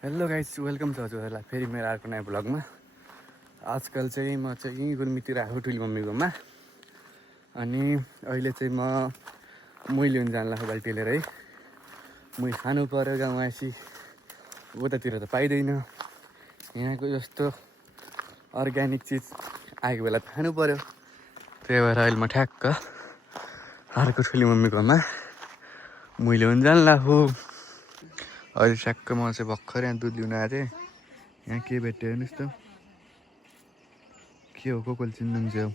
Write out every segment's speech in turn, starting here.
Hello guys, welcome छ हजुरहरूलाई फेरि मेरो अर्को नयाँ भ्लगमा। आजकल चाहिँ म चाहिँ यहीँ गुल्मीतिर आएको ठुली मम्मीकोमा। अनि अहिले चाहिँ मै लिन जानु लाग्यो बाल्टी लिएर है। मै खानु पऱ्यो, गाउँ आएपछि उतातिर त पाइँदैन। यहाँको जस्तो अर्ग्यानिक चिज आएको बेला त खानु पऱ्यो। त्यही भएर अहिले म ठ्याक्क अर्को ठुली मम्मीकोमा मै लिन जानु लाग्यो। अहिले ठ्याक्क म चाहिँ भर्खर यहाँ दुध लिन आएको थिएँ। यहाँ के भेट्यो हेर्नुहोस् त, के हो कोकोल चिन्दन चाहिँ हो,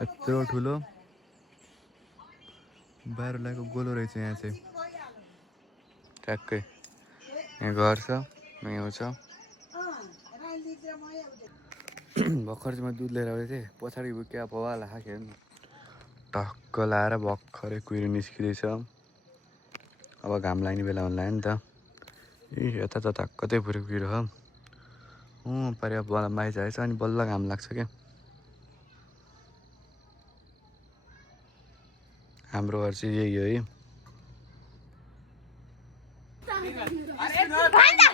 यत्रो ठुलो 12 लाखको गोलो रहेछ। यहाँ चाहिँ ठ्याक्कै यहाँ घर छ, यहाँ छ। भर्खर चाहिँ म दुध लिएर आएको थिएँ, पछाडि क्या पवाला खाएको हेर्नु, टक्क लाएर भर्खरै कुहिरो निस्किँदैछ। अब घाम लाग्ने बेला हुन लाग्यो नि त। यता त कतै पुरै कुहिरो हो, पारि अब माइज अनि बल्ल घाम लाग्छ क्या। हाम्रो घर चाहिँ यही हो है।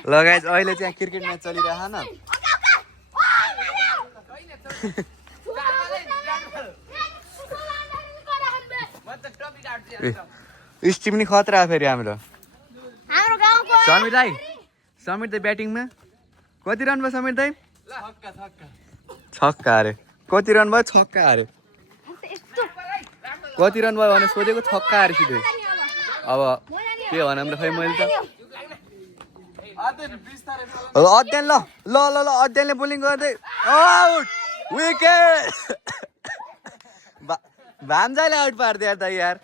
ल गाइस, अहिले चाहिँ क्रिकेट म्याच चलिरहेको न। स्टिम नि खतरा फेरि हाम्रो समीर दाई। समीर दाई ब्याटिङमा कति रन भयो समीर दाई? छक्का अरे। कति रन भयो? छक्का अरे। कति रन भयो भने सोधेको, छक्का अरे सिधै। अब के भनौँ त खै मैले त। अध्ययन ल ल ल ल अध्ययनले बोलिङ गर्दै आउट, विकेट। भान्जाले आउट पारिदियो त यार।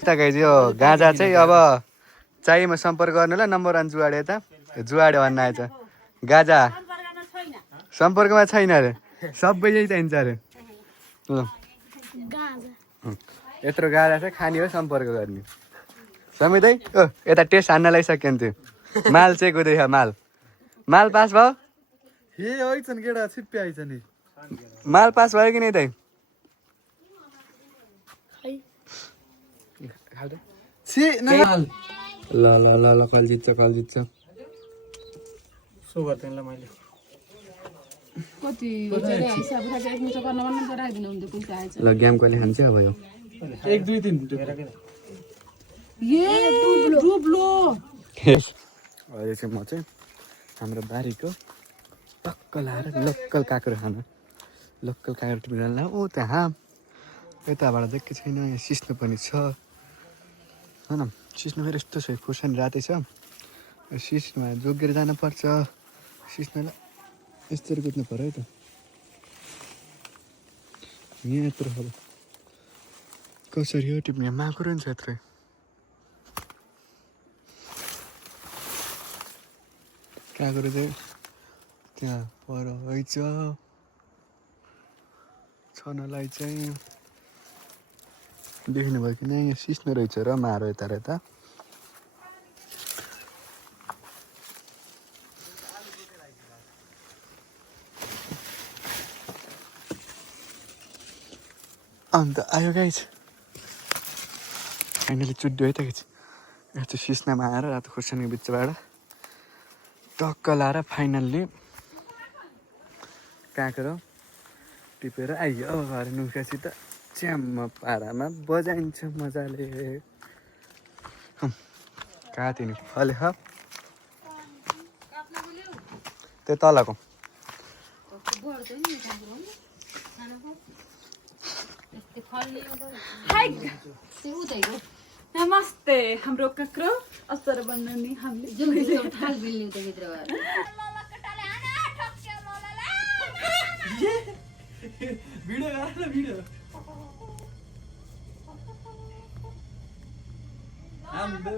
यो गाँजा चाहिँ अब चाहिएमा सम्पर्क गर्नु ल। नम्बर 1 जुवाडे, यता जुवाडे भन्न आएछ। गाजा सम्पर्कमा छैन अरे, सबै यही चाहिन्छ अरे। यत्रो गाजा चाहिँ खाने हो, सम्पर्क गर्ने। समितै यता टेस्ट हान्न लगाइसक्यो नि त्यो। माल चाहिँ कुदैछ, माल पास भयो। हे आइछन् केटा, छिप्पी आइछ नि। माल पास भयो कि नै दाइ? ल ल ल ल कल जित्छ, कल जित्छ। सो गर्दिनला मैले ल गेम कहिले खान्छ अब यो 1 2 3 अहिले चाहिँ म चाहिँ हाम्रो बारीको टक्क लाएर लोकल काँक्रो खान, लोकल काँक्रो टिपेर ला। ओ त्यहाँ यताबाट देख्दै छैन, यहाँ सिस्नो पनि छ होइन। सिस्नो फेरि यस्तो छ, खुर्सानी रातै छ। सिस्नोमा जोगेर जानुपर्छ। सिस्नोलाई यस्तरी कुद्नु पऱ्यो है त। यहाँ यत्रो अब कसरी हो टिप्ने, माकुरो नि छ यत्रै। काँक्रो चाहिँ त्यहाँ पर रहेछ, छनलाई चाहिँ देख्नुभयो कि नै? यहाँ सिस्नो रहेछ र मारो यता र यता। अन्त आयो गाइस, फाइनली चुड्यो है त गाइस। यस्तो सिस्नामा आएर रातो खुर्सानीको बिचबाट टक्क लाएर फाइनल्ली काँक्रो टिपेर आइयो। अब घर नुकासित च्याम्म पारामा बजाइन्छ मजाले। कहाँ थियो नि फले ह त्यो तलको। नमस्ते, हाम्रो काँक्रो असर बन्ने हामीले भिडियो गर भिडियो। हम दो